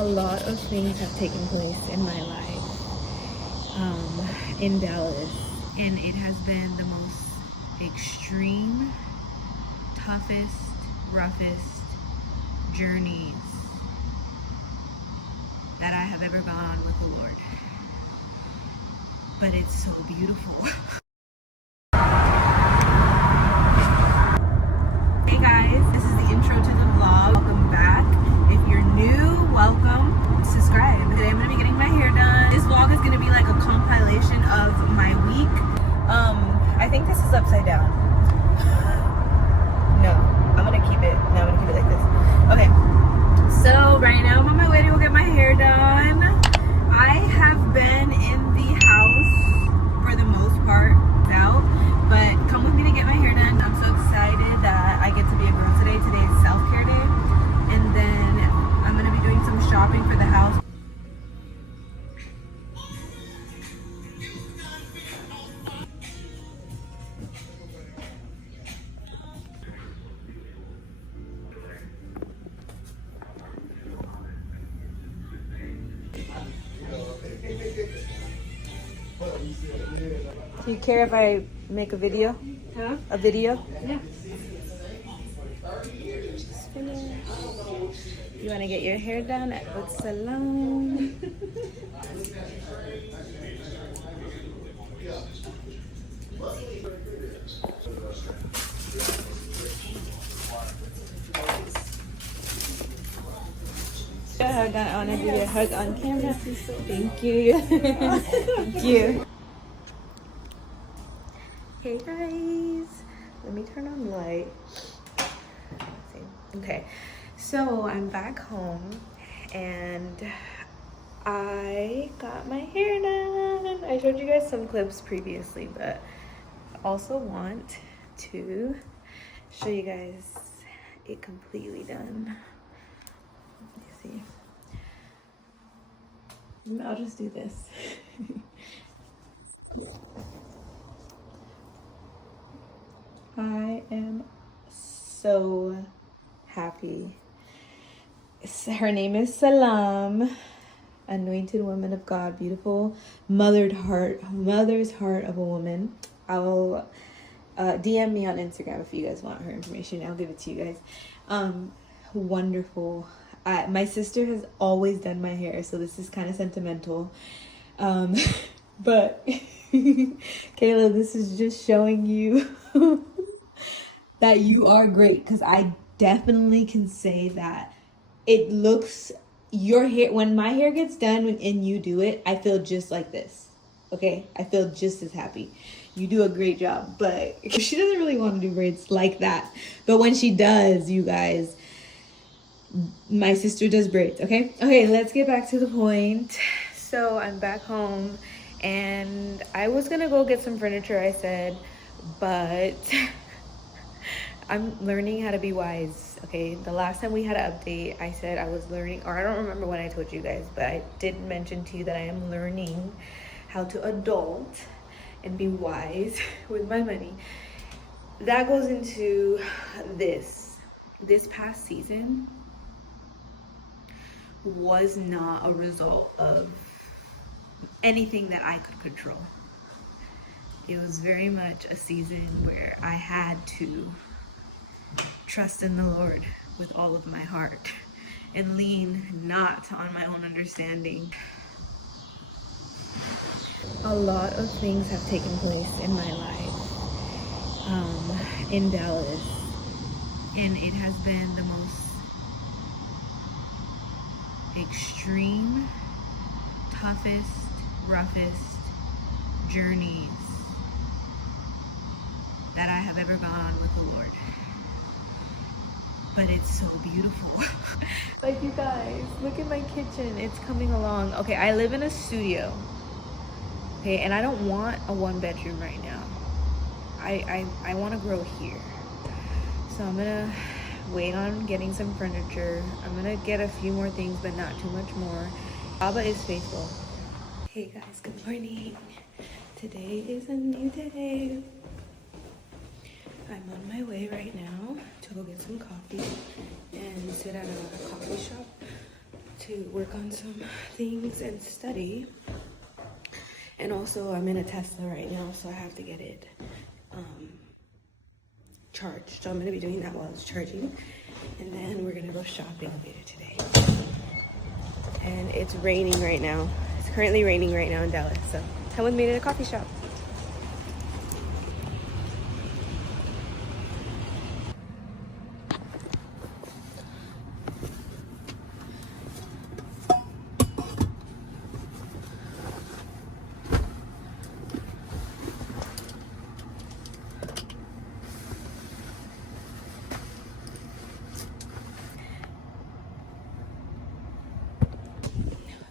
A lot of things have taken place in my life in Dallas, and it has been the most extreme, toughest, roughest journeys that I have ever gone on with the Lord. But it's so beautiful. Hey guys, this is the intro to the vlog. Welcome back. If you're new, welcome. Subscribe. Today I'm gonna be getting my hair done. This vlog is gonna be like a compilation of my week. I think this is upside down. No, I'm gonna keep it. No, I'm gonna keep it like this. Okay. So right now I'm on my way to go get my hair done. I have been in the house for the most part out, but come with me to get my hair done. I'm so excited that I get to be a girl today. Today is self-care day, and then I'm gonna be doing some shopping for the house. Do you care if I make a video? Huh? A video? Yeah. Just finished. You want to get your hair done at the salon? I want to do your hug on camera. Thank you. Thank you. Hey guys, let me turn on the light. Okay, so I'm back home and I got my hair done. I showed you guys some clips previously, but I also want to show you guys it completely done. Let me see. I'll just do this. I am so happy. Her name is Salam, anointed woman of God, beautiful mother's heart of a woman. I'll DM me on Instagram if you guys want her information. I'll give it to you guys. Wonderful. My sister has always done my hair, so this is kind of sentimental. But Kayla, this is just showing you that you are great, because I definitely can say that it looks, your hair, when my hair gets done and you do it, I feel just like this. Okay, I feel just as happy. You do a great job, but she doesn't really want to do braids like that. But when she does, you guys, my sister does braids. Okay, let's get back to the point. So I'm back home and I was gonna go get some furniture, I said, but I'm learning how to be wise. Okay, the last time we had an update, I said I was learning, or I don't remember when I told you guys, but I did mention to you that I am learning how to adult and be wise with my money. That goes into this past season was not a result of anything that I could control. It was very much a season where I had to trust in the Lord with all of my heart and lean not on my own understanding. A lot of things have taken place in my life in Dallas, and it has been the most extreme, toughest, roughest journeys that I have ever gone on with the Lord. But it's so beautiful. Like, you guys, look at my kitchen. It's coming along. Okay, I live in a studio. Okay, and I don't want a one bedroom right now. I want to grow here. So I'm gonna wait on getting some furniture. I'm gonna get a few more things, but not too much more. Abba is faithful. Hey guys, good morning. Today is a new day. I'm on my way right now to go get some coffee and sit at a coffee shop to work on some things and study. And also I'm in a Tesla right now, so I have to get it charged. So I'm gonna be doing that while it's charging. And then we're gonna go shopping later today. And it's raining right now. It's currently raining right now in Dallas, so come with me to the coffee shop.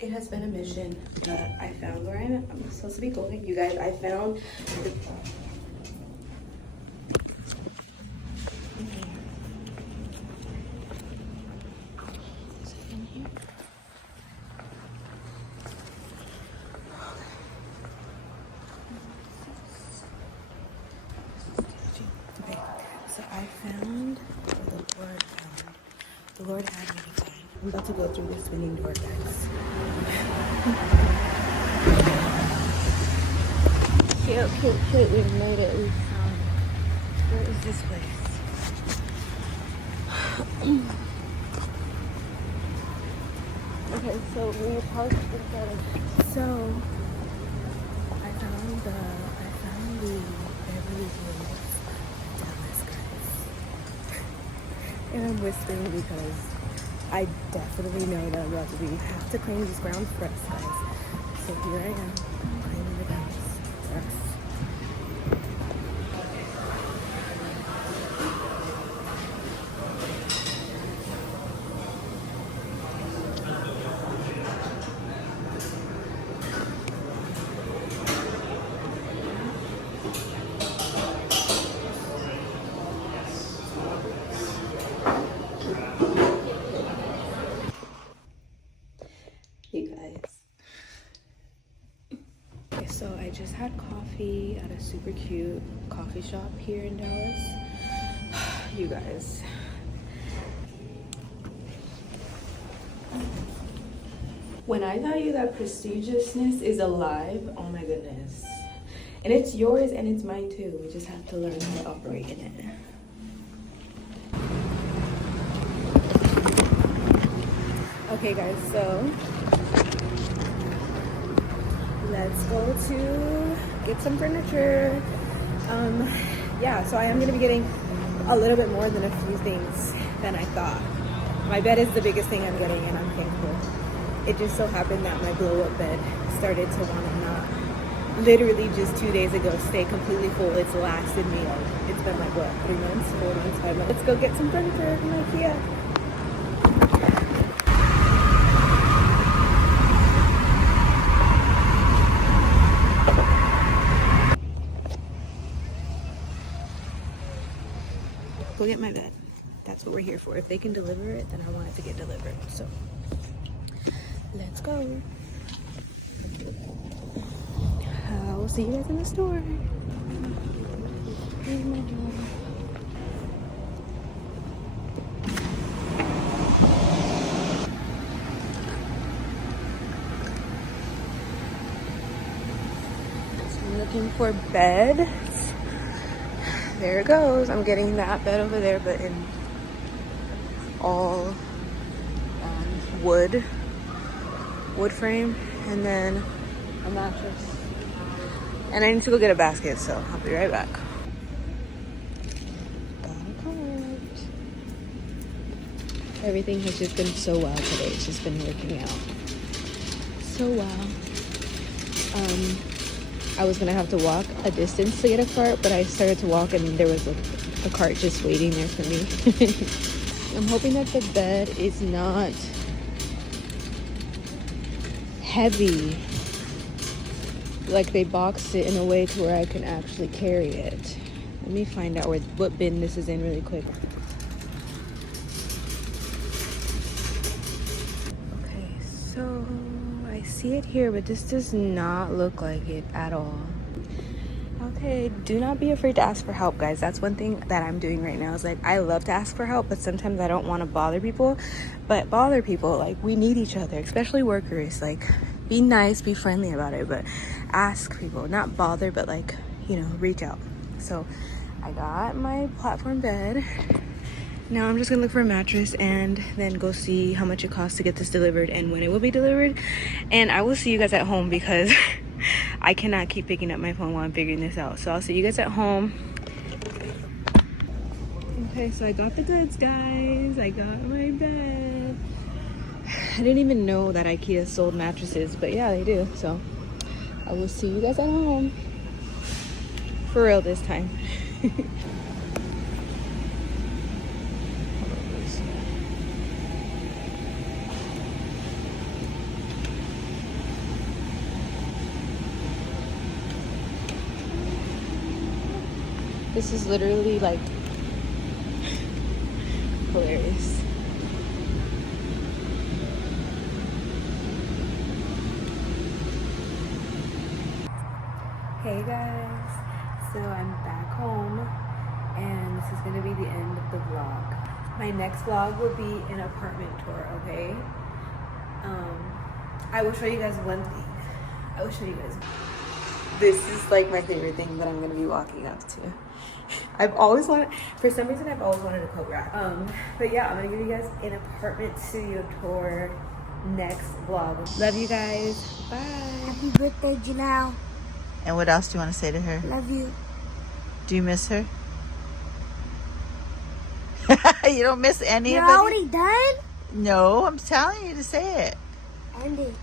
It has been a mission, but I found where I'm supposed to be going. You guys, I found the... Is it in here? Okay, so I found, the Lord had me to find. I'm about to go through the spinning door, guys. Cute, we've made it. We found it. Where is this place? Okay, so we parked in front of... So, I found the Beverly Hills Dallas, guys. And I'm whispering because I definitely know that I'm about to be. Have to claim these grounds for us, guys. So here I am, claiming the grounds for us. You guys. Okay, so I just had coffee at a super cute coffee shop here in Dallas. You guys. When I tell you that prestigiousness is alive, oh my goodness. And it's yours and it's mine too. We just have to learn how to operate in it. Okay guys, so let's go to get some furniture. Yeah, so I am gonna be getting a little bit more than a few things than I thought. My bed is the biggest thing I'm getting, and I'm thankful. It just so happened that my blow-up bed started to want to not, literally just 2 days ago, stay completely full. It's lasted me, it's been like what, 3 months, 4 months, 5 months. Let's go get some furniture from IKEA. Go get my bed. That's what we're here for. If they can deliver it, then I want it to get delivered. So let's go. I'll see you guys in the store. Here's my job. So I'm looking for bed. There it goes. I'm getting that bed over there, but in all wood frame, and then a mattress. And I need to go get a basket, so I'll be right back. Got a cart. Everything has just been so well today. It's just been working out so well. I was gonna have to walk a distance to get a cart, but I started to walk and there was a cart just waiting there for me. I'm hoping that the bed is not heavy. Like they boxed it in a way to where I can actually carry it. Let me find out what bin this is in really quick. Okay, so I see it here, but this does not look like it at all. Okay, do not be afraid to ask for help, guys. That's one thing that I'm doing right now. Is like, I love to ask for help, but sometimes I don't want to bother people. But bother people, like, we need each other, especially workers. Like, be nice, be friendly about it, but ask people, not bother, but like, you know, reach out. So I got my platform bed. Now I'm just gonna look for a mattress and then go see how much it costs to get this delivered and when it will be delivered. And I will see you guys at home because I cannot keep picking up my phone while I'm figuring this out. So I'll see you guys at home. Okay, so I got the goods, guys. I got my bed. I didn't even know that IKEA sold mattresses, but yeah, they do. So I will see you guys at home. For real this time. This is literally like hilarious. Hey guys, so I'm back home and this is gonna be the end of the vlog. My next vlog will be an apartment tour, okay? I will show you guys one thing. I will show you guys. This is like my favorite thing that I'm gonna be walking up to. I've always wanted, for some reason I've always wanted a coat rack. But yeah, I'm gonna give you guys an apartment studio tour next vlog. Love you guys. Bye. Happy birthday, Janelle. And what else do you want to say to her? Love you. Do you miss her? You don't miss anybody? You're already done? No, I'm telling you to say it. End it.